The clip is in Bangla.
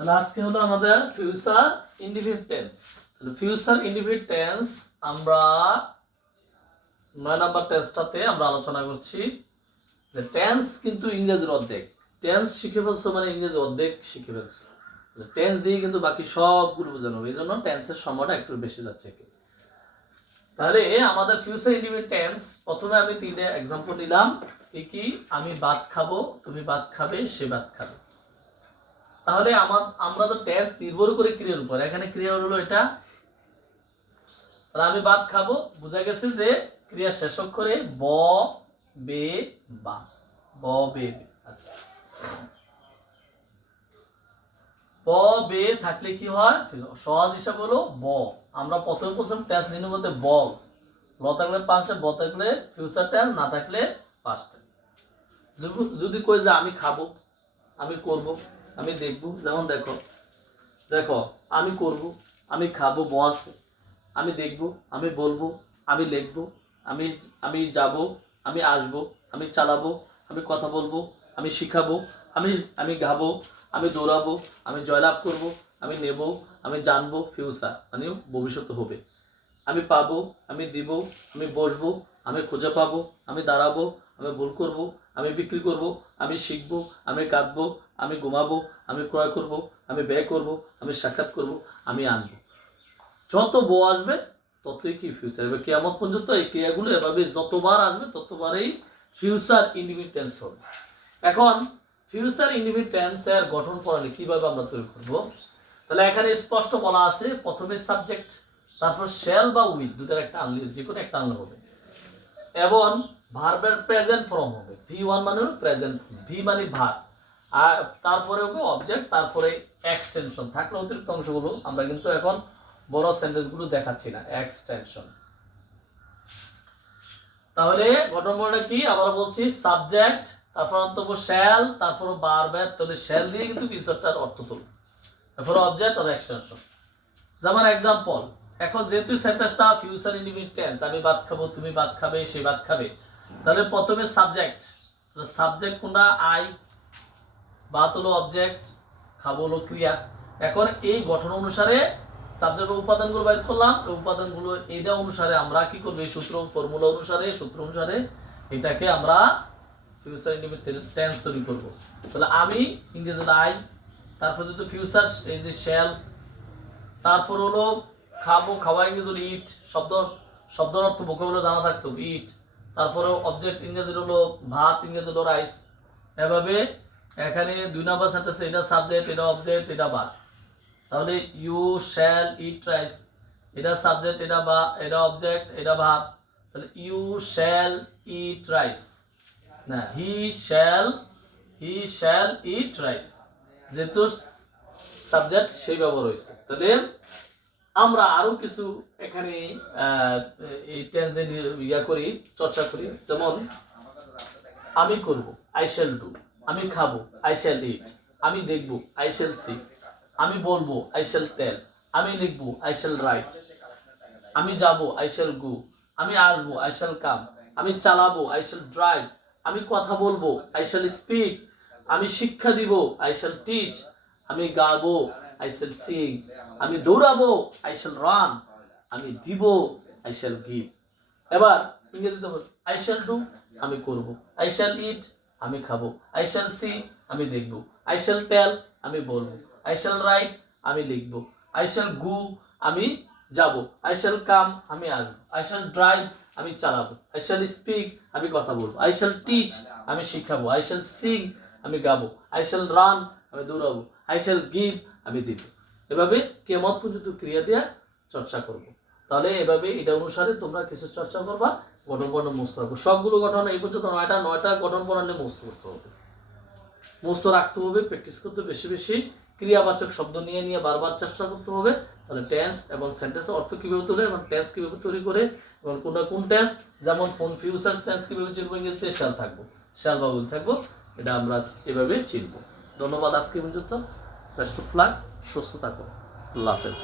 তাহলে আজকে হলো আমাদের ফিউচার ইন্ডিফিনিট টেন্স তাহলে ফিউচার ইন্ডিফিনিট টেন্স আমরা নয় নাম্বার টেন্সটাতে আমরা আলোচনা করছি যে টেন্স কিন্তু ইংরেজির অর্ধেক। টেন্স শিখে ফেলছো মানে ইংরেজি অর্ধেক শিখে ফেলছো। টেন্স দিয়ে কিন্তু বাকি সবগুলো বোঝানো হবে। এই জন্য টেন্সের সময়টা একটু বেশি যাচ্ছে তাহলে আমাদের ফিউচার ইন্ডিপেন্ডেন্ট টেন্স প্রথমে আমি তিনটে এক্সাম্পল নিলাম। কি? আমি ভাত খাব, তুমি ভাত খাবে, সে ভাত খাবে। তাহলে আমার, আমরা তো টেন্স নির্ভর করে ক্রিয়ার উপর। এখানে ক্রিয়া হলো এটা। আমি ভাত খাব। বোঝা গেছে যে ক্রিয়া শেষ করে ব, বে, বা। ব, বে বে। আচ্ছা। ব, বে থাকলে কি হয়? সহজ হিসাব হলো ব। আমরা প্রথমে প্রথম টেন্স নির্ণয় করতে বল ল থাকলে পাঁচটা ব থাকলে ফিউচার টেন্স না থাকলে পাঁচটা যদি কই যে আমি খাব, আমি করব। আমি দেখব। যেমন দেখো দেখো, আমি করব, আমি খাব ব আছে আমি দেখব, আমি বলব, আমি লিখব, আমি আমি যাব, আমি আসব, আমি চালাবো, আমি কথা বলব, আমি শিখাবো, আমি আমি গাবো, আমি দৌড়াবো, আমি জয়লাভ করব, আমি নেব, আমি জানব ফিউচার মানে ভবিষ্যৎ হবে। আমি পাবো, আমি দিব, আমি বসবো, আমি খুঁজে পাবো, আমি দাঁড়াবো আমি ভুল করব, আমি বিক্রি করব, আমি শিখব, আমি কাঁদবো, আমি ঘুমাবো, আমি ক্রয় করব, আমি ব্যয় করব, আমি সাক্ষাৎ করব, আমি আনব। যত বউ আসবে, ততই কি ফিউচার এবার কেয়ামত পর্যন্ত এই ক্রিয়াগুলো এভাবে যতবার আসবে, ততবারই ফিউচার ইন্ডিপেন্ডেন্স হবে। এখন ফিউচার ইন্ডিপেন্ডেন্স এর গঠন প্রণালী কীভাবে আমরা তৈরি করব? তাহলে এখানে স্পষ্ট বলা আছে, প্রথমে সাবজেক্ট তারপর শেল বা উইল দুটার একটা আনলে যে কোনো একটা আনলে হবে। এবং ভার্বের প্রেজেন্ট ফর্ম হবে। ভি ওয়ান মানে হলো প্রেজেন্ট ভি মানে ভার। আর তারপরে হবে অবজেক্ট, তারপরে এক্সটেনশন। থাকলে অতিরিক্ত অংশগুলো আমরা কিন্তু এখন বড় সেন্টেন্সগুলো দেখাচ্ছি না। এক্সটেনশন। তাহলে গঠন কি? আবার বলছি, সাবজেক্ট, তারপর অন্তর্ব শ্যাল তারপর বারবার তাহলে শ্যাল দিয়ে কিন্তু কিছুটার অর্থ তুলব তারপর অবজেক্ট আর এক্সটেনশন যেমন এক্সাম্পল এখন যেহেতু সেন্টেন্সটা ফিউচার ইন্ডিপেন্ডেন্ট টেন্স আমি ভাত খাব, তুমি ভাত খাবে, সে ভাত খাবে তাহলে প্রথমে সাবজেক্ট সাবজেক্ট কোনটা? আই ভাত হলো অবজেক্ট খাব হলো ক্রিয়া। এখন এই গঠন অনুসারে সাবজেক্টের উপাদানগুলো বাইর করলাম, এই উপাদানগুলো এটা অনুসারে আমরা কি করব? এই সূত্র ফর্মুলা অনুসারে, সূত্র অনুসারে এটাকে আমরা ফিউচার ইন্ডিপেন্ডেন্ট টেন্স তৈরি করব। তাহলে আমি ইংরেজি আই তারপর যদি ফিউচার এই যে শ্যাল তারপর হলো খাব, খাওয়া ইংরেজি ইট শব্দ, শব্দের অর্থ ভোকাবুলারি জানা থাকতো ইট তারপরে অবজেক্ট ইংরেজি হলো ভাত ইংরেজি হলো রাইস এভাবে এখানে দুই নম্বর সেন্টেন্স এটা সাবজেক্ট এটা অবজেক্ট এটা ভাত তাহলে ইউ শ্যাল ইট রাইস এটা সাবজেক্ট এটা বা, এটা অবজেক্ট এটা ভাত। তাহলে ইউ শ্যাল ইট রাইস না he shall he shall eat rice যেহেতু সাবজেক্ট সেই ব্যবহার হয়েছে। তাহলে আমরা আরও কিছু এখানে এই টেন্স ইয়া করি চর্চা করি যেমন আমি করব আই শ্যাল ডু আমি খাব আই শ্যাল ইট আমি দেখব আই শ্যাল সি আমি বলব আই শ্যাল টেল আমি লিখব আই শ্যাল রাইট আমি যাব আই শ্যাল গো আমি আসব আই শ্যাল কাম আমি চালাবো আই শ্যাল ড্রাইভ আমি কথা বলব আই শ্যাল স্পিক আমি শিক্ষা দিব আই শ্যাল টিচ আমি গাবো আই শ্যাল সিং আমি দৌড়াবো আই শ্যাল রান আমি দিব আই শ্যাল গিভ এবার ইংরেজিতে আই শ্যাল ডু আমি করব আই শ্যাল ইট আমি খাব আই শ্যাল সি আমি দেখব আই শ্যাল টেল আমি বলব আই শ্যাল রাইট আমি লিখব আই শ্যাল গু আমি যাব আই শ্যাল কাম আমি আসব আই শ্যাল ড্রাইভ আমি চালাবো আই শ্যাল স্পিক আমি কথা বলব আই শ্যাল টিচ আমি শিখাবো আই শ্যাল সিং আমি গাবো আই শ্যাল রান আমি দৌড়াবো আই শ্যাল গিভ আমি দিব। এভাবে কেমত পর্যন্ত ক্রিয়া দেওয়া চর্চা করব। তাহলে এভাবে এটা অনুসারে তোমরা কিছু চর্চা করবা গঠন বর্ণ মুস্ত রাখব। সবগুলো গঠন এই পর্যন্ত নয়টা নয়টা গঠন বর্ণে মুস্ত করতে হবে। মুস্ত রাখতে হবে প্র্যাকটিস করতে বেশি বেশি ক্রিয়াবাচক শব্দ নিয়ে নিয়ে বারবার চেষ্টা করতে হবে। তাহলে টেন্স এবং সেন্টেন্সের অর্থ কীভাবে তোলে এবং টেন্স কীভাবে তৈরি করে এবং কোনটা কোন টেন্স যেমন ফোন ফিউচার টেন্স কীভাবে চিনবো ইংরেজিতে? শ্যাল থাকব। শ্যাল বা উইল থাকব। এটা আমরা এভাবে চিনবো। ধন্যবাদ আজকে পর্যন্ত বেস্ট অফ লাক সুস্থ থাকো আল্লাহ হাফেজ